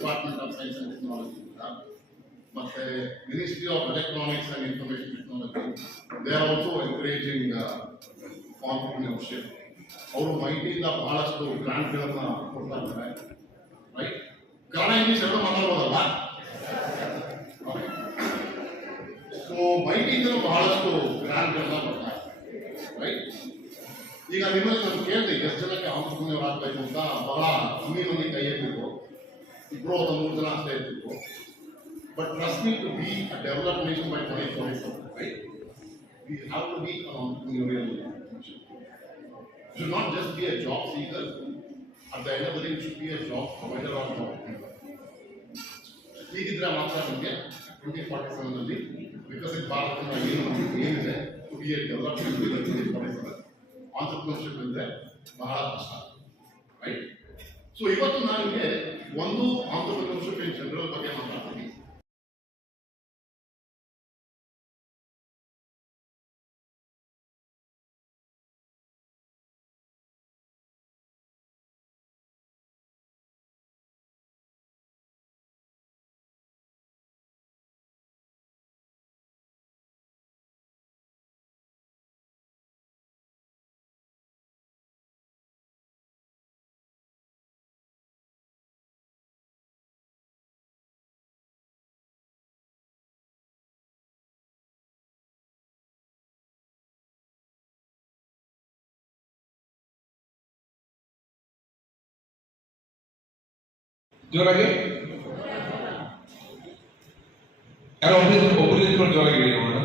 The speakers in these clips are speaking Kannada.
Department of Science and Technology, ಮತ್ತೆ Ministry of Electronics and Information Technology, they are also encouraging entrepreneurship. ಅವರು ಮೈಟಿಯಿಂದ ಬಹಳಷ್ಟು ಗ್ರಾಂಟ್ಗಳನ್ನ ಕೊಡ್ತಾ ಇದ್ದಾರೆ, ರೈಟ್? ಕನ್ನಡ ಇಂಗ್ಲಿಷ್ ಎರಡು ಮಾತಾಡ್ಬೋದಲ್ಲ? ಸೊ ಮೈಟಿಯಿಂದ ಬಹಳಷ್ಟು ಗ್ರಾಂಟ್ಗಳನ್ನ ಕೊಡ್ತಾ ಇದ್ದಾರೆ, ರೈಟ್? ಈಗ ನಿಮ್ಮಲ್ಲಿ ನಾನು ಕೇಳಿದೆ ಎಷ್ಟು ಜನಕ್ಕೆ ಆಂಟ್ರಪ್ರೆನ್ಯೂರ್ ಆಗಬೇಕು ಅಂತ. ಬಹಳ ಕಮ್ಮಿ ಮಂದಿ ಕೈ ಎತ್ತಿದ್ರು, 2 ಅಥವಾ 3 ಜನ ಅಷ್ಟೇ ಇರ್ತಿದ್ರು. But trust me, to be a developed nation by 2047, right? We have to be an entrepreneurial nation. It should not just be a job seeker. At the end of the day, it should be a job provider or job giver. ಹೀಗಿದ್ರೆ ಮಾತ್ರ ನಮಗೆ 2047 ನಲ್ಲಿ ವಿಕಸಿತ ಭಾರತದ ಏನಿದೆ, to be a developed nation by 2047, entrepreneurship ಅಂದ್ರೆ ಬಹಳ ಕಷ್ಟ, ರೈಟ್? ಸೊ ಇವತ್ತು ನನಗೆ ಒಂದು entrepreneurship in general ಬಗ್ಗೆ ಮಾತಾಡ್ತೀನಿ. ಜೋರಾಗಿ ಯಾರೋ ಒಬ್ಬರು ನಿಂತ್ಕೊಂಡು ಜೋರಾಗಿ ಹೇಳಿ ನೋಡೋಣ.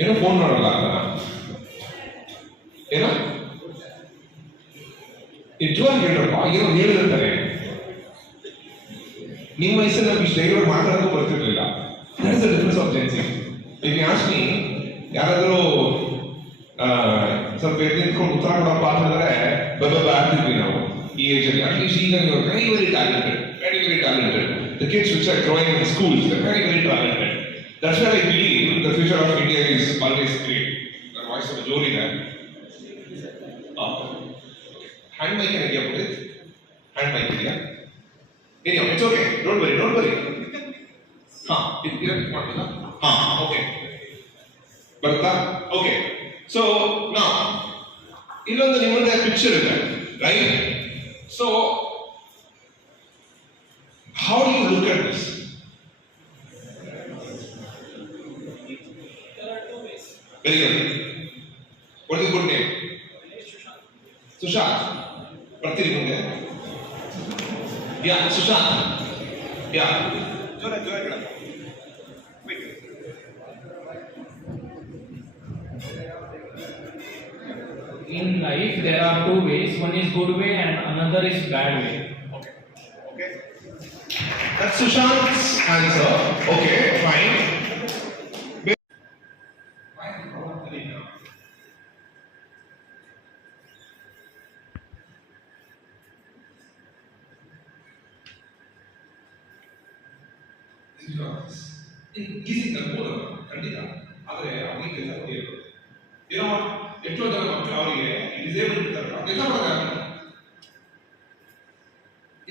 ಏನೋ ಫೋನ್ ನೋಡಲ್ಲ, ಏನೋ ಜೋರಾಗಿ ಹೇಳಪ್ಪ, ಏನೋ ಹೇಳಿರ್ತಾರೆ. ನಿಮ್ಮ ವಯಸ್ಸಲ್ಲಿ ನಮ್ಗೆ ಇಷ್ಟು ಧೈರ್ಯ ಮಾತಾಡೋಕ್ಕೂ ಬರ್ತಿರ್ಲಿಲ್ಲ. That is the difference of Gen Z. ಈಗ ಆಸ್ಕ್ ಮೀ, ಯಾರಾದರೂ ಸ್ವಲ್ಪ ನಿಂತ್ಕೊಂಡು ಉತ್ತರ ಕೊಡಪ್ಪ ಅಂತಂದ್ರೆ ಬಬ್ಬ ಆಗ್ತಿದ್ವಿ ನಾವು ಈ ಏಜಲ್ಲಿ. ಅಟ್ಲೀಸ್ಟ್ ಈಗ ನೀವು very very talented, very very talented. The kids which are growing in the schools, they're very very talented. That's why I believe the future of India is always great. The voice of Jori there. Hand mic can I get it? Hand mic idea. Anyhow, it's okay. Don't worry, don't worry. Okay. Barata? Okay. So now, ಇನ್ನೊಂದು ನಿಮ್ಮದೇ ಪಿಕ್ಚರ್ ಇದೆ, right? So how do you look at this? Very good. What is the good name? Sushant. Pratik Munde. Yeah, Sushant. Yeah. Jora. Quick. In life there are 2 ways. One is good way and another is bad way. Okay. That's Sushant's answer. Okay, fine. Easy ಕಲ್ಪೋದ ಖಂಡಿತ, ಆದರೆ ಅವನಿಗೆ ಕೆಲಸ ಇರೋದು ಏನೋ ಎಷ್ಟೋ ಜನ ಮಕ್ಕಳು ಅವರಿಗೆ ಡಿಸೇಬಲ್ ಇರ್ತಾರೆ, ಕೆಲಸ ಮಾಡೋದಾಗಲ್ಲ.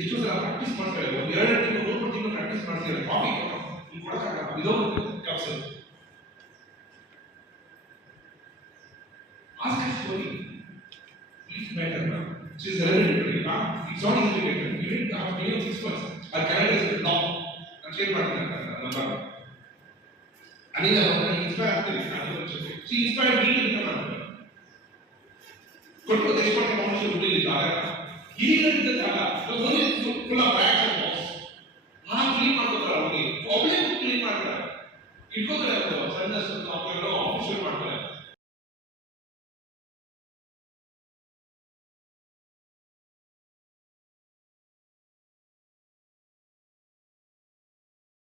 ಎಷ್ಟೋ ಸಲ ಪ್ರಾಕ್ಟೀಸ್ ಮಾಡ್ತಾರೆ, 2 ತಿಂಗಳು 3 ತಿಂಗಳು ಪ್ರಾಕ್ಟೀಸ್ ಮಾಡ್ತಾರೆ, ಕಾಪಿ ಈಗ ಕೊಡಕ್ಕಾಗಲ್ಲ. ಇದೊಂದು ಕೆಲಸ. Ask her story. Please matter now. She is relevant. It's not easy to get. You need to have minimum 6 months. Our calendar is long. And share ಮಾಡ್ತಾರೆ number. ಅನಿಲ ಇನ್ಸ್ಪೈರ್ ಆಗ್ತಾರೆ. She inspired me to come out. ಕೊಟ್ಟು ದೇಶಪಾಂಡೆ ಫೌಂಡೇಶನ್ ಹುಟ್ಟಿಲ್ಲ ಈಗ ಕಾಲ full of bags and box clean ಮಾಡ್ಕೊತಾರೆ. ಅವನಿಗೆ ಪ್ರಾಬ್ಲಮ್ ಕ್ಲೀನ್ ಮಾಡ್ತಾರೆ, ಇಟ್ಕೋತಾರೆ. ಸಣ್ಣ ಮಕ್ಕಳೆಲ್ಲ ಆಫೀಸರ್ ಮಾಡ್ತಾರೆ.